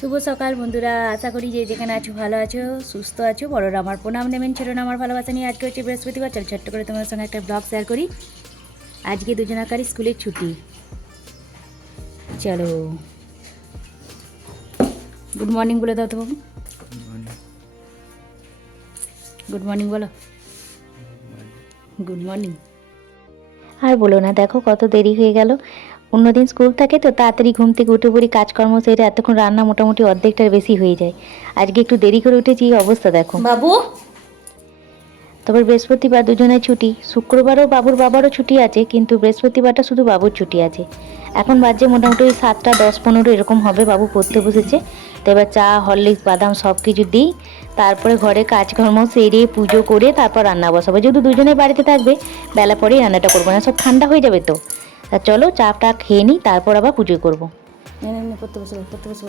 শুভ সকাল বন্ধুরা, আশা করি যে যেখানে আছো ভালো আছো, সুস্থ আছো। বড়রা আমার প্রণাম নেবেন, ছোটরা আমার ভালোবাসা নিয়ে আজকে হচ্ছে বৃহস্পতিবার। চল ছোট্ট করে তোমার সঙ্গে একটা ব্লগ শেয়ার করি। আজকে দুজনাকারই স্কুলের ছুটি। চলো গুড মর্নিং বলে দাও তো বাবু। গুড মর্নিং বলো। Good morning. আর বলো না, দেখো কত দেরি হয়ে গেল। অন্যদিন স্কুল থাকে তো তাড়াতাড়ি ঘুম থেকে উঠে পড়ি, কাজকর্ম সেরে এতক্ষণ রান্না মোটামুটি অর্ধেকটার বেশি হয়ে যায়। আজকে একটু দেরি করে উঠেছি, এই অবস্থা দেখো বাবু। তবে বৃহস্পতিবার দুজনের ছুটি, শুক্রবারও বাবুর বাবারও ছুটি আছে, কিন্তু বৃহস্পতিবারটা শুধু বাবুর ছুটি আছে। এখন বাজে মোটামুটি 7টা 10-15 এরকম হবে। বাবু পড়তে বসেছে, তো এবার চা হরলিক্স বাদাম সব কিছু দিই, তারপরে ঘরে কাজকর্ম সেরে পুজো করে তারপর রান্না বসাবো। যেহেতু দুজনে বাড়িতে থাকবে, বেলা পরেই রান্নাটা করবো, না সব ঠান্ডা হয়ে যাবে তো। তা চলো চাটা খেয়ে নিই, তারপর আবার পুজো করবো। পড়তে বসবো।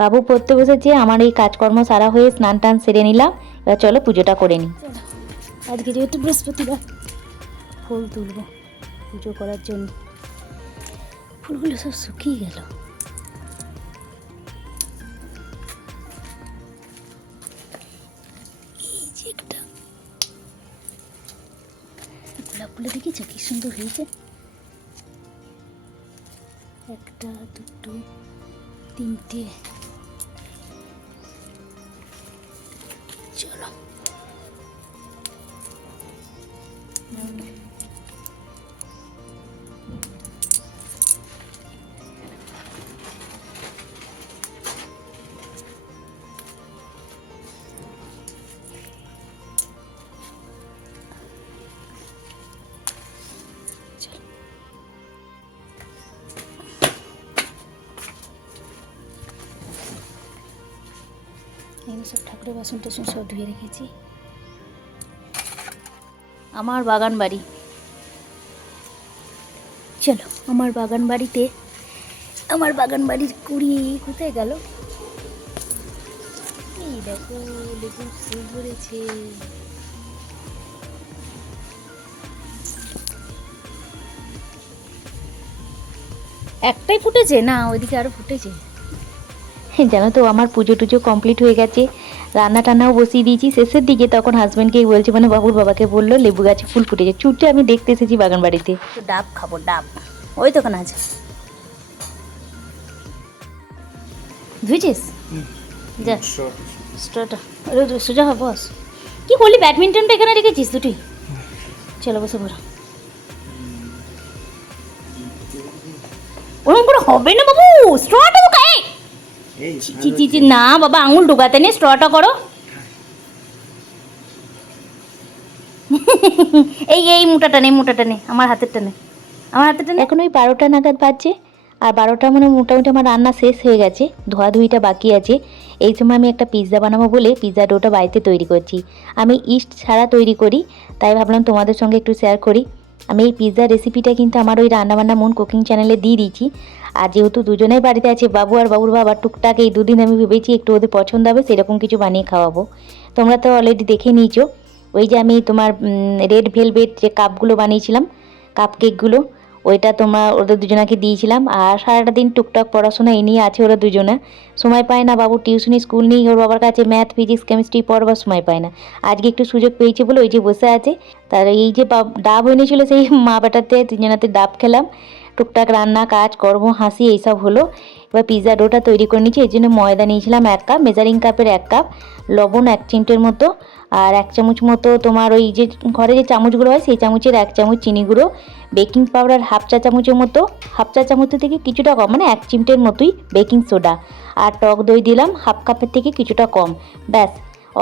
বাবু পড়তে বসেছে, আমার এই কাজকর্ম সারা হয়ে স্নান টান সেরে নিলাম। এবার চলো পুজোটা করে নিই। আজকে যেহেতু বৃহস্পতিবার, ফুল তুলবো পুজো করার জন্য। ফুলগুলো সব শুকিয়ে গেল। এই যে একটা গোলাপগুলো দেখেছো কি সুন্দর হয়েছে। একটা দুটো তিনটে। চলো এখানে সব ঠাকুরের বাসন টাসন সব ধুয়ে রেখেছি। আমার বাগান বাড়ি। চলো আমার বাগান বাড়িতে। আমার বাগান বাড়ির কুড়ি কোথায় গেল? এই দেখো লেবুর ফুল ধরেছে। একটাই ফুটেছে না, ওইদিকে আরো ফুটেছে। জানো তো আমার পুজো টুজো কমপ্লিট হয়ে গেছে, রান্না টান্নাও বসিয়ে দিয়েছি শেষের দিকে। তখন হাজব্যান্ডকেই বলছি, মানে বাবুর বাবাকে বললো লেবু গাছে ফুল ফুটেছে। ছুটে আমি দেখতে এসেছি বাগান বাড়িতে। তো ডাব খাবো, ডাব ওই তো ওখানে আছে। ধুয়েছিস? যা স্ট্রটা সোজা হয় বস। কি করলি, ব্যাডমিন্টনটা এখানে রেখেছিস দুটি? চলো বসে পড়ো। ওরকম করে হবে না বাবু, স্ট্রটা ঢোকায়। না বাবা, আঙুল ঢোকাতে নেই, স্ট্রটা করো। এই মোটাটা নেই, আমার হাতেরটা নেই। এখন ওই 12টা নাগাদ বাজছে, আর 12টা মানে মোটামুটি আমার রান্না শেষ হয়ে গেছে, ধোয়াধুয়িটা বাকি আছে। এই সময় আমি একটা পিৎজা বানাবো বলে পিৎজা ডোটা বাড়িতে তৈরি করছি। আমি ইস্ট ছাড়া তৈরি করি, তাই ভাবলাম তোমাদের সঙ্গে একটু শেয়ার করি। আমি এই পিৎজা রেসিপিটা কিন্তু আমার ওই রান্নাবান্না মন কুকিং চ্যানেলে দিয়ে দিয়েছি। আর যেহেতু দুজনেই বাড়িতে আছে, বাবু আর বাবুর বাবা, টুকটাক এই দুদিন আমি ভেবেছি একটু ওদের পছন্দ হবে সেরকম কিছু বানিয়ে খাওয়াবো। তোমরা তো অলরেডি দেখে নিয়েছো, ওই যে আমি তোমার রেড ভেলভেট যে কাপগুলো বানিয়েছিলাম, কাপ কেকগুলো, ওইটা তোমার ওদের দুজনাকে দিয়েছিলাম। আর সারাটা দিন টুকটাক পড়াশোনা এই নিয়ে আছে ওরা দুজনে, সময় পায় না। বাবু টিউশনি স্কুল নেই, ওর বাবার কাছে ম্যাথ ফিজিক্স কেমিস্ট্রি পড়বার সময় পায় না। আজকে একটু সুযোগ পেয়েছে বলে ওই যে বসে আছে। তার এই যে ডাব এনেছিল, সেই মা বেটাতে তিনজনাতে ডাব খেলাম। টুকটাক রান্না কাজ কর্ম হাসি এইসব হলো। এবার পিৎজা ডোটা তৈরি করে নিচ্ছি। এই জন্য ময়দা নিয়েছিলাম 1 কাপ, মেজারিং কাপের 1 কাপ, লবণ 1 চিমটের মতো, আর 1 চামচ মতো তোমার ওই যে ঘরে যে চামচগুলো হয় সেই চামচের 1 চামচ চিনি গুঁড়ো, বেকিং পাউডার 1/2 চা চামচের মতো, 1/2 চা চামচ থেকে কিছুটা কম, মানে 1 চিমটের মতোই বেকিং সোডা, আর টক দই দিলাম 1/2 কাপের থেকে কিছুটা কম। ব্যাস,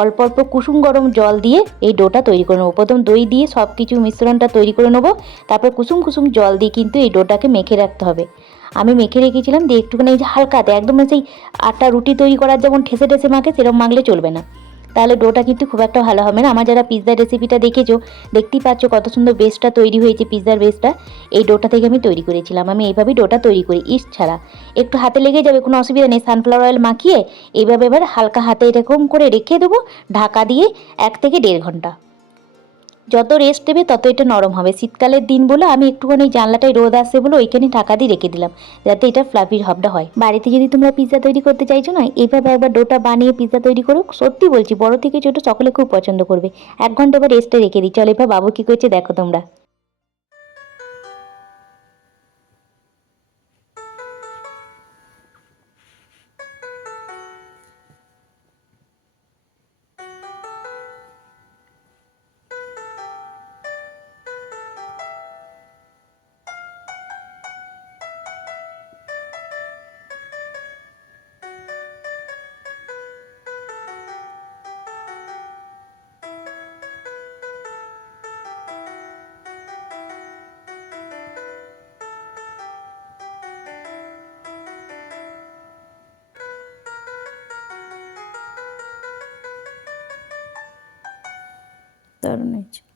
অল্প অল্প কুসুম গরম জল দিয়ে এই ডোটা তৈরি করে নেবো। প্রথম দই দিয়ে সব কিছু মিশ্রণটা তৈরি করে নেবো, তারপর কুসুম কুসুম জল দিয়ে কিন্তু এই ডোটাকে মেখে রাখতে হবে। আমি মেখে রেখেছিলাম দিয়ে একটুখানি এই যে হালকাতে একদম সেই আটা রুটি তৈরি করার যেমন ঠেসে ঠেসে মাখে সেরকম মাখলে চলবে না, তাহলে ডোটা কিন্তু খুব একটা ভালো হবে না। আমার যারা পিৎজার রেসিপিটা দেখেছো, দেখতেই পাচ্ছ কত সুন্দর বেসটা তৈরি হয়েছে। পিৎজার বেসটা এই ডোটা থেকে আমি তৈরি করেছিলাম। আমি এইভাবেই ডোটা তৈরি করি, ইস্ট ছাড়া। একটু হাতে লেগে যাবে, কোনো অসুবিধা নেই। সানফ্লাওয়ার অয়েল মাখিয়ে এইভাবে এবার হালকা হাতে এরকম করে রেখে দেবো ঢাকা দিয়ে 1 থেকে 1.5 ঘন্টা। যত রেস্ট দেবে তত এটা নরম হবে। শীতকালের দিন বলে আমি একটুখানি জানলাটায় রোদ আসছে বলে ওইখানে ঢাকা দিয়ে রেখে দিলাম, যাতে এটা ফ্লাফি ভাবটা হয়। বাড়িতে যদি তোমরা পিৎজা তৈরি করতে চাইছো না, এইভাবে একবার ডোটা বানিয়ে পিৎজা তৈরি করো। সত্যি বলছি, বড় থেকে ছোট সকলে খুব পছন্দ করবে। 1 ঘন্টা এবার রেস্টে রেখে দিই। চলো এবার বাবু কি করছে দেখো তোমরা। দারুণ হয়েছে।